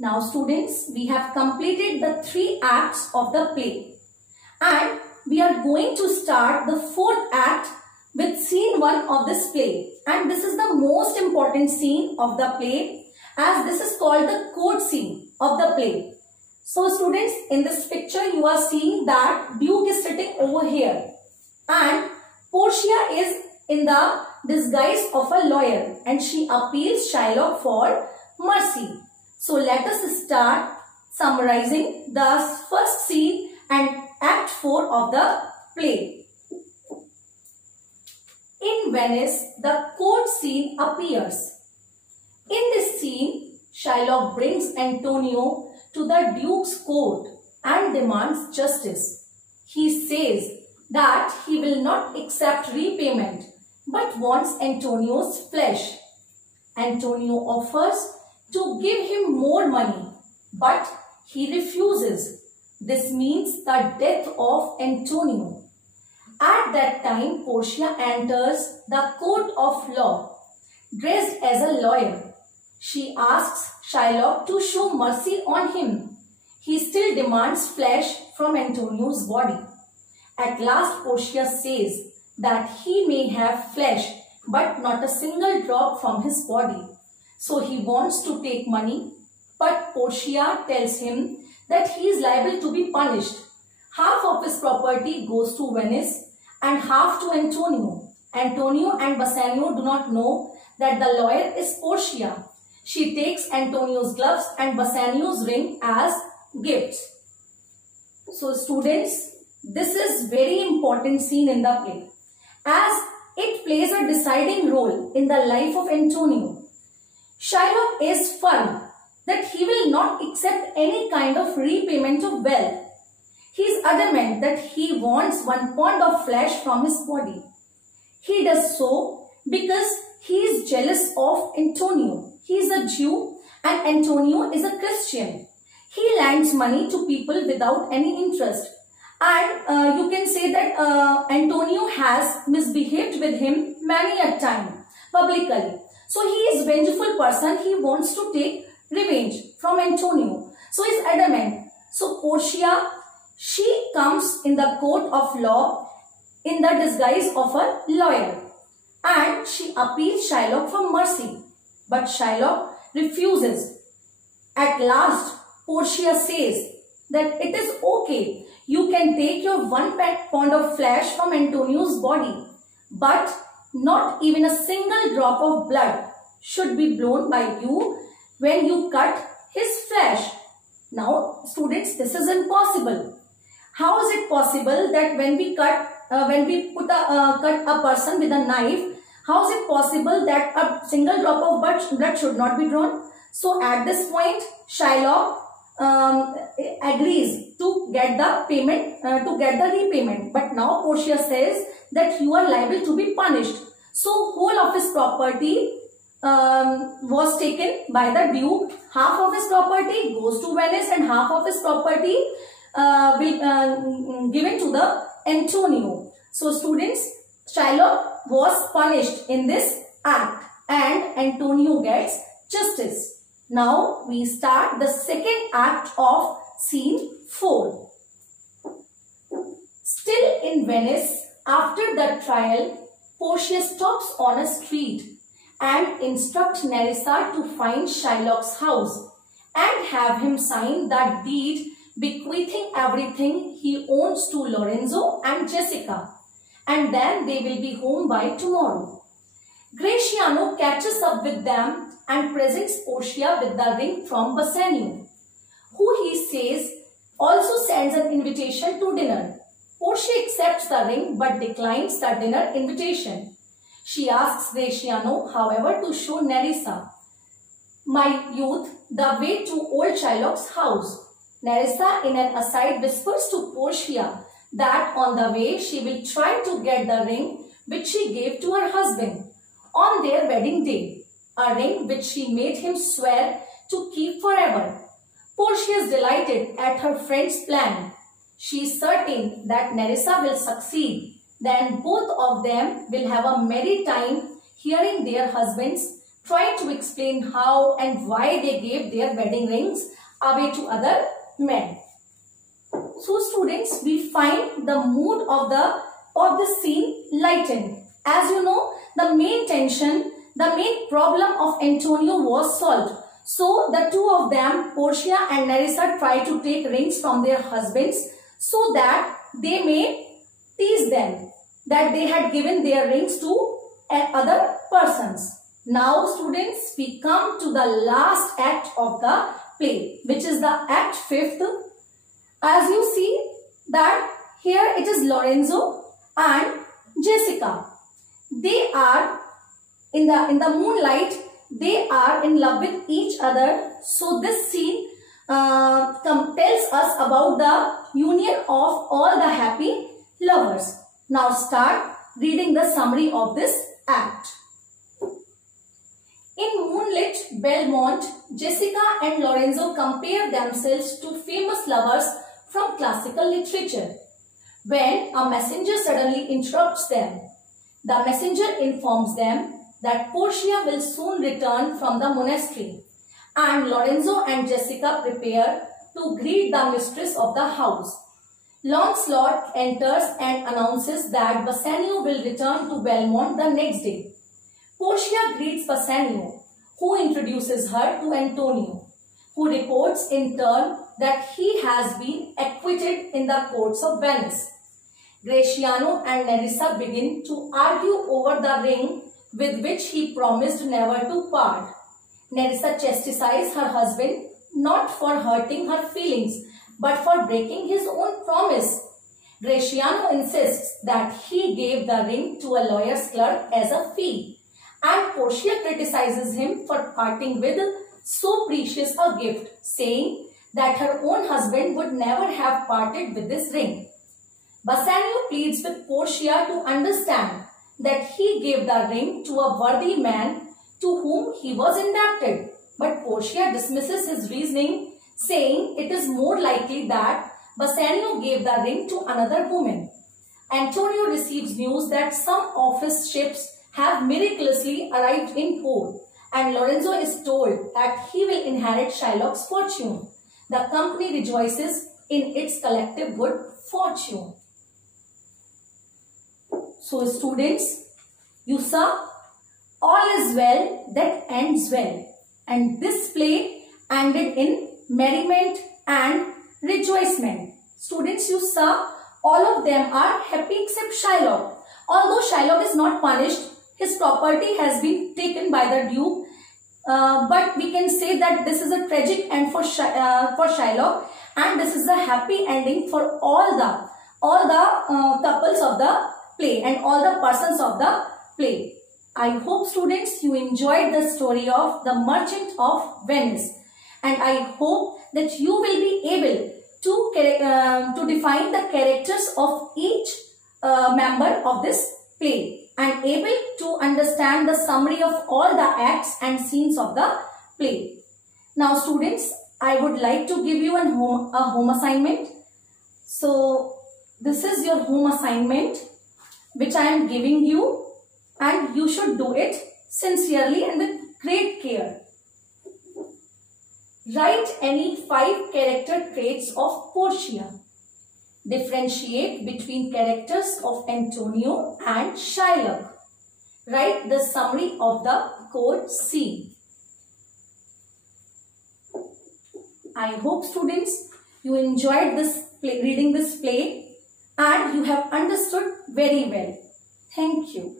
Now students, we have completed the 3 acts of the play and we are going to start the 4th act with scene 1 of this play, and this is the most important scene of the play as this is called the court scene of the play. So students, in this picture you are seeing that Duke is sitting over here and Portia is in the disguise of a lawyer and she appeals Shylock for mercy. So let us start summarizing the first scene and act 4 of the play. In Venice, the court scene appears. In this scene, Shylock brings Antonio to the Duke's court and demands justice. He says that he will not accept repayment but wants Antonio's flesh. Antonio offers to give him more money, but he refuses. This means the death of Antonio. At that time, Portia enters the court of law, dressed as a lawyer. She asks Shylock to show mercy on him. He still demands flesh from Antonio's body. At last, Portia says that he may have flesh, but not a single drop from his body. So he wants to take money, but Portia tells him that he is liable to be punished. Half of his property goes to Venice and half to Antonio. Antonio and Bassanio do not know that the lawyer is Portia. She takes Antonio's gloves and Bassanio's ring as gifts. So students, this is very important scene in the play as it plays a deciding role in the life of Antonio. Shylock is firm that he will not accept any kind of repayment of wealth. He is adamant that he wants 1 pound of flesh from his body. He does so because he is jealous of Antonio. He is a Jew and Antonio is a Christian. He lends money to people without any interest. And you can say that Antonio has misbehaved with him many a time publicly. So he is a vengeful person. He wants to take revenge from Antonio. So he is adamant. So Portia, she comes in the court of law in the disguise of a lawyer and she appeals Shylock for mercy. But Shylock refuses. At last, Portia says that it is okay. You can take your 1 pound of flesh from Antonio's body, but not even a single drop of blood should be blown by you when you cut his flesh. Now, students, this is impossible. How is it possible that when we cut a person with a knife, how is it possible that a single drop of blood should not be drawn? So, at this point, Shylock agrees to get the payment, to get the repayment. But now Portia says that you are liable to be punished. So whole of his property was taken by the Duke. Half of his property goes to Venice and half of his property will given to the Antonio. So students, Shylock was punished in this act and Antonio gets justice. Now we start the 2nd act of scene 4. Still in Venice, after the trial, Portia stops on a street and instructs Nerissa to find Shylock's house and have him sign that deed bequeathing everything he owns to Lorenzo and Jessica, and then they will be home by tomorrow. Gratiano catches up with them and presents Portia with the ring from Bassanio, who he says also sends an invitation to dinner. Portia accepts the ring but declines the dinner invitation. She asks Gratiano, however, to show Nerissa, my youth, the way to old Shylock's house. Nerissa in an aside whispers to Portia that on the way she will try to get the ring which she gave to her husband on their wedding day, a ring which she made him swear to keep forever. Portia is delighted at her friend's plan. She is certain that Nerissa will succeed. Then both of them will have a merry time hearing their husbands try to explain how and why they gave their wedding rings away to other men. So students, we find the mood of the scene lightened. As you know, the main tension, the main problem of Antonio was solved. So the two of them, Portia and Nerissa, try to take rings from their husbands so that they may tease them that they had given their rings to other persons. Now students, we come to the last act of the play, which is the act 5th. As you see that here it is Lorenzo and Jessica. They are in the moonlight. They are in love with each other. So this scene tells us about the union of all the happy lovers. Now start reading the summary of this act. In moonlit Belmont, Jessica and Lorenzo compare themselves to famous lovers from classical literature. When a messenger suddenly interrupts them, the messenger informs them that Portia will soon return from the monastery, and Lorenzo and Jessica prepare to greet the mistress of the house. Lancelot enters and announces that Bassanio will return to Belmont the next day. Portia greets Bassanio, who introduces her to Antonio, who reports in turn that he has been acquitted in the courts of Venice. Gratiano and Nerissa begin to argue over the ring with which he promised never to part. Nerissa chastises her husband not for hurting her feelings but for breaking his own promise. Gratiano insists that he gave the ring to a lawyer's clerk as a fee, and Portia criticizes him for parting with so precious a gift, saying that her own husband would never have parted with this ring. Bassanio pleads with Portia to understand that he gave the ring to a worthy man to whom he was indebted, but Portia dismisses his reasoning, saying it is more likely that Bassanio gave the ring to another woman. Antonio receives news that some office ships have miraculously arrived in port, and Lorenzo is told that he will inherit Shylock's fortune. The company rejoices in its collective good fortune. So students, you saw all is well that ends well, and this play ended in merriment and rejoicement. Students, you saw all of them are happy except Shylock. Although Shylock is not punished, his property has been taken by the Duke, but we can say that this is a tragic end for Shylock, and this is a happy ending for all the couples of the play and all the persons of the play. I hope students you enjoyed the story of the Merchant of Venice, and I hope that you will be able to define the characters of each member of this play and able to understand the summary of all the acts and scenes of the play. Now students, I would like to give you a home assignment. So this is your home assignment which I am giving you, and you should do it sincerely and with great care. Write any 5 character traits of Portia. Differentiate between characters of Antonio and Shylock. Write the summary of the court scene. I hope students you enjoyed reading this play and you have understood very well. Thank you.